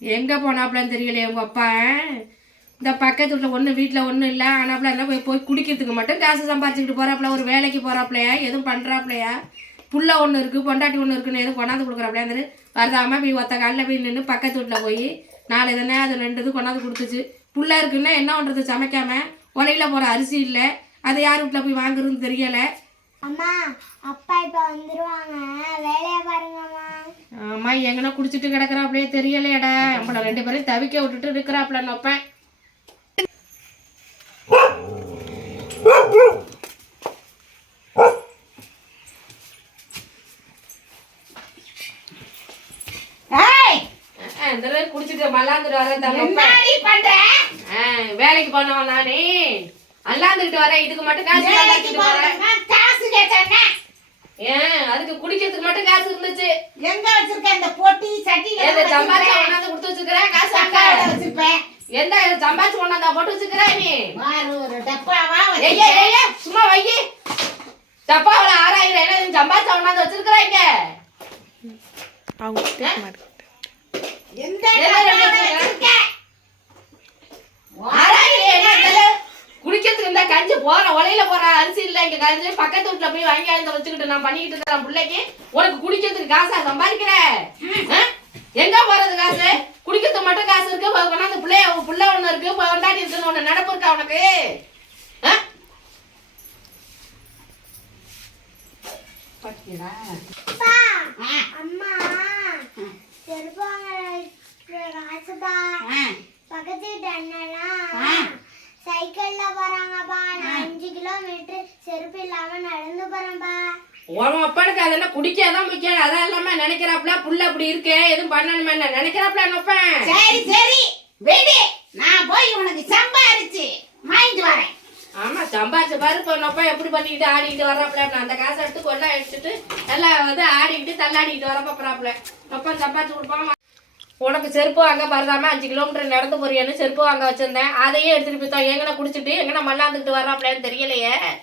எங்கே போனாப்புலன்னு தெரியல உங்கள் அப்பா இந்த பக்கத்து வீட்டில் ஒன்றும் வீட்டில் ஒன்றும் இல்லை ஆனாப்புல என்ன போய் போய் குடிக்கிறதுக்கு மட்டும் காசு சம்பாரிச்சுக்கிட்டு போகிறாப்புல ஒரு வேலைக்கு போகிறாப்புலையா எதுவும் பண்ணுறாப்புலையா புள்ள ஒன்று இருக்குது பொண்டாட்டி ஒன்று இருக்குன்னு எதுவும் கொண்டாந்து கொடுக்குறாப்புலையாந்து வருதாமல் போய் ஒத்த காலில் போய் நின்று பக்கத்து வீட்டில் போய் நாலு தானே அது ரெண்டு இது கொண்டாந்து கொடுத்துச்சு. புள்ள இருக்குன்னா என்ன பண்ணுறது சமைக்காமல் உலையில் போகிற அரிசி இல்லை அதை யார் வீட்டில் போய் வாங்குறதுன்னு தெரியலை. அம்மா அப்பா இப்போ வந்துடுவாங்க ஆமா எங்கன்னா குடிச்சிட்டு கிடக்குறாப்லயே தெரியலையடா. நம்மள ரெண்டு பேரும் தவிக்க விட்டுட்டு இருக்கிறாப்ல நொப்பேன் குடிச்சிட்டு மல்லாந்துட்டு வரேன் வேலைக்கு போனவன் நானே. அல்லாந்துக்கிட்டு வரேன். இதுக்கு மட்டும் காசு வேலைக்கு சம்பாதிச்சுட்டு வரேன் போறதுன்னா காசு கேட்டேன்னா ஏன் அதுக்கு குடிக்கிறதுக்கு மட்டும் காசு இருந்துச்சு. எங்க வச்சிருக்க இந்த பொட்டி சட்டில எந்த சம்பாதிச்சு கொண்டாந்து கொடுத்து வச்சுக்கிறேன்? காசு அக்கா வச்சிருப்பேன். எந்த சம்பாதிச்சு கொண்டாந்தா போட்டு வச்சுக்கிறேன் நீ? ஒரு டப்பாவா ஐயா ஐயா சும்மா வையி டப்பாவில் ஆறாயிரம் என்ன சம்பாதிச்சு கொண்டாந்து வச்சிருக்கிறாங்க எந்த எதுல டப்பாவா வச்சிருக்க? வச்சிருக்க ஆறாயிரம் என்ன இதுல? குடிக்கிறதுக்கு இந்த கஞ்சி போற உலையில போற அரிசி இல்ல இங்க கஞ்சி பக்கத்து வீட்டுல போய் வாங்கி அந்த வச்சுக்கிட்டு நான் பண்ணிக்கிட்டு இருக்கிறேன் பிள்ளைக்கு உனக்கு குடிக்கிறதுக்கு காசா சம்பாதிக்கிற? எங்க போறது காசு? குடிக்கிறதுக்கு மட்டும் காசு இருக்கு கொண்டாந்து பிள்ளைய பிள்ளை ஒண்ணு இருக்கு கொண்டாடி இருக்குன்னு ஒண்ணு நடப்பு இருக்கா உனக்கு? அம்மா. பக்கத்து வீட்டு அண்ணெல்லாம் நடந்து உன் அப்பனுக்கு அதெல்லாம் குடிக்காதான் முக்கியம் அதான் இல்லாம நினைக்கிறாப்ல புள்ள அப்படி இருக்கே. எதுவும் பண்ணணுமே என்ன? நினைக்கிறாப்ல நொப்பேன் சரி சரி. விடு. நான் போய் உனக்கு சம்பாரிச்சு வாங்கிட்டு வரேன். ஆமா சம்பாரிச்ச பாரு. இப்போ நொப்பா எப்படி பண்ணிக்கிட்டு ஆடிக்கிட்டு வர்றாப்ல நான் அந்த காசை எடுத்து கொண்டா எடுத்துட்டு நல்லா வந்து ஆடிக்கிட்டு தள்ளாடிக்கிட்டு வர போறாப்ல நொப்பா சம்பாரிச்சு கொடுப்பாங்க. உனக்கு செருப்பு வாங்க பரதாம அஞ்சு கிலோமீட்டர் நடந்து போறியன்னு செருப்பு வாங்க வச்சிருந்தேன். அதையே எடுத்துட்டு போய் தான் எங்கன குடிச்சிட்டு எங்கன மல்லாந்துக்கிட்டு வர்றாப்லன்னு தெரியலையே இந்த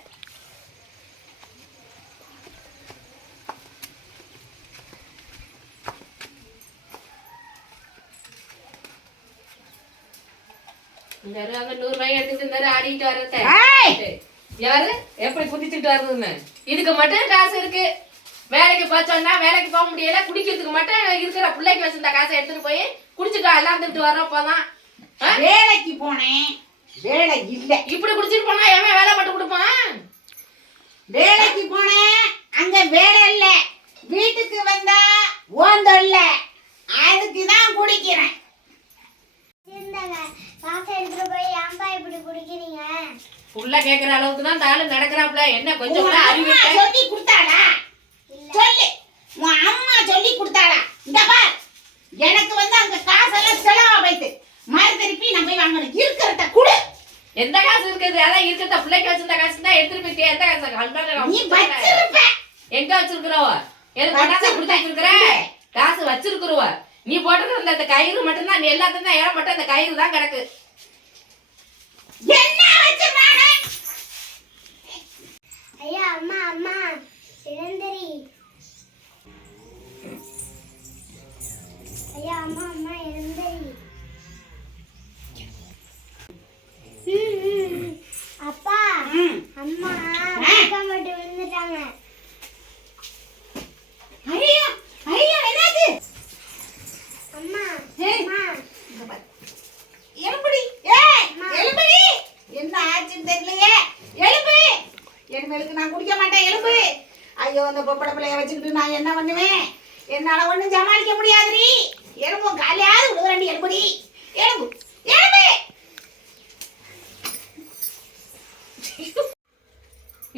இரு, அங்க நூறு ரூபாய் எடுத்துட்டு இருந்தாரு ஆடிக்கிட்டு வர்றத ஏய்! யாரு எப்படி குதிச்சுட்டு வர்றதுன்னு இதுக்கு மட்டும் காசு இருக்கு வேலைக்கு பார்த்தோம்னா வேலைக்கு போக முடியல குடிக்கிறதுக்கு மட்டும் இருக்கிற பிள்ளைக்கு வச்சிருந்த காசை எடுத்துட்டு போய் குடிச்சுட்டு அல்லாந்துட்டு வர்றப்பதான் வேலைக்கு போனேன் வேலை இல்ல இப்படி குடிச்சிட்டு போனா எவன் வேலை மட்டும் கொடுப்பான் வேலைக்கு போனேன் அங்க வேலை இல்ல வீட்டுக்கு வந்தா ஓந்தொல்ல அதுக்கு தான் குடிக்கிறேன் இருந்தாங்க காசை எடுத்துட்டு போய் ஏன்பா இப்படி குடிக்கிறீங்க புள்ள கேக்குற அளவுக்கு தான் தாளு நடக்கிறாப்ல. என்ன கொஞ்சம் கூட அறிவு. சொல்லி கொடுத்தாளா? சொல்லு. உன் அம்மா சொல்லி கொடுத்தாளா? இந்த பார். எனக்கு வந்து அங்க காசெல்லாம் செலவா போயிட்டு. மறு திருப்பி நான் போய் வாங்கணும். இருக்கிறத குடு. எந்த காசு இருக்குது? அதான் இருக்கிறத பிள்ளைக்கு வச்சிருந்த காசு தான் எடுத்துட்டு போயிட்டு எந்த காசு நீ வச்சிருப்ப. எங்க வச்சிருக்கிறவ? எது கொண்டாந்து கொடுத்து வச்சிருக்கிற காசு வச்சிருக்கிறவ. நீ போட்டுக்கிற அந்த- அந்த கயிறு மட்டும்தான் நீ எல்லாத்தையும் தான் ஏற மட்டும் அந்த கயிறு தான் கிடக்கு. என்ன வச்சிருக்கானே ஐயா அம்மா அம்மா இளந்தரி ஐயா அம்மா அம்மா இளந்தரி. அப்பா. அம்மா வணக்கம் மட்டும் விழுந்துட்டாங்க. ஐயோ ஐயோ என்னது அம்மா. அம்மா எலும்புடி ஏய் எலும்புடி என்ன ஆச்சுன்னு தெரியலையே எலும்பு எலும்புக்கு நான் குடிக்க மாட்டேன் எலும்பு. ஐயோ அந்த பொப்பட பிள்ளைய வச்சுக்கிட்டு நான் என்ன பண்ணுவேன்? என்னால ஒண்ணும் சமாளிக்க முடியாதுடி. எலும்பும் காலையாவது விழுகிறண்டி எலும்புடி. எலும்பு எலும்பு.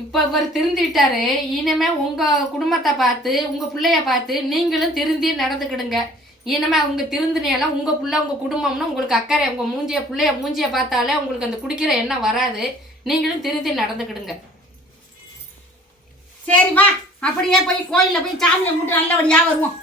இப்போ இவர் திருந்திட்டாரு. இனிமே உங்கள் குடும்பத்தை பார்த்து உங்கள் பிள்ளைய பார்த்து நீங்களும் திருந்தி நடந்துக்கிடுங்க. இனிமே அவங்க திருந்தினையெல்லாம் உங்கள் பிள்ளை உங்கள் குடும்பம்னு உங்களுக்கு அக்கறை உங்கள் மூஞ்சிய பிள்ளைய மூஞ்சியை பார்த்தாலே உங்களுக்கு அந்த குடிக்கிற எண்ணம் வராது. நீங்களும் திருந்தி நடந்துக்கிடுங்க. சரி வா அப்படியே போய் கோயிலில் போய் சாமியை கும்பிட்டு நல்லபடியாக வருவோம்.